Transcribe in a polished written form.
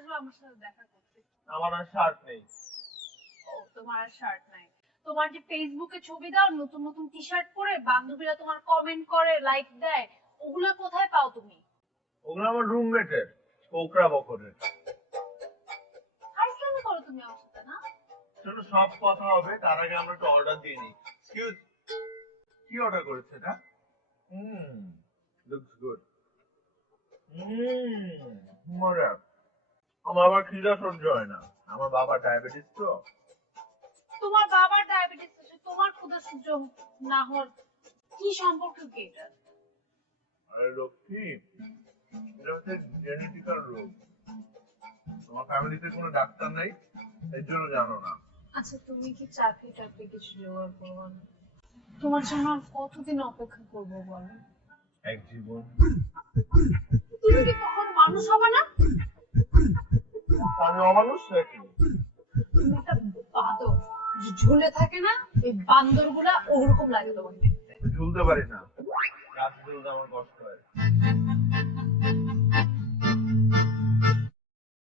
আসবে আমার সাথে দেখা করতে? আমার আর শার্ট নেই। ও, তোমার আর শার্ট নাই। তোমার যে ফেসবুকে ছবি দাও নতুন নতুন টি শার্ট পরে, বান্ধবীরা তোমার কমেন্ট করে, লাইক দেয়, ওগুলো কোথায় পাও তুমি? ওগুলো আমার রুমমেটের, কোকড়া বকরের। ফাইজলামি করো তুমি আমার সাথে না? শোনো, সব কথা হবে তার আগে আমরা একটু অর্ডার দিয়ে নিই। এক্সকিউজ, কি অর্ডার করেছে এটা? Looks good. মজা। আমার আবার খিদা সহ্য হয় না, আমার বাবা ডায়াবেটিস তো। তোমার বাবার ডায়াবেটিস আছে, তোমার ক্ষুধা সহ্য না হওয়ার কি সম্পর্ক কি এটা? আরে লক্ষ্মী, এটা হচ্ছে জেনেটিক্যাল রোগ। তোমার ফ্যামিলিতে কোনো ডাক্তার নাই, এর জন্য জানো না। আচ্ছা, তুমি কি চাকরি টাকরি কিছু জোগাড় করবো না? তোমার জন্য আর কতদিন অপেক্ষা করবো বলো? এক জীবন। তুমি কি কখনো মানুষ হবে না? আমি অমানুষ নাকি? তুমি একটা বাঁদর, যে ঝুলে থাকে না, ওই বান্দর গুলা ওরকম লাগে তোমাকে দেখতে। ঝুলতে পারি না, গাছ ঝুলতে আমার কষ্ট হয়।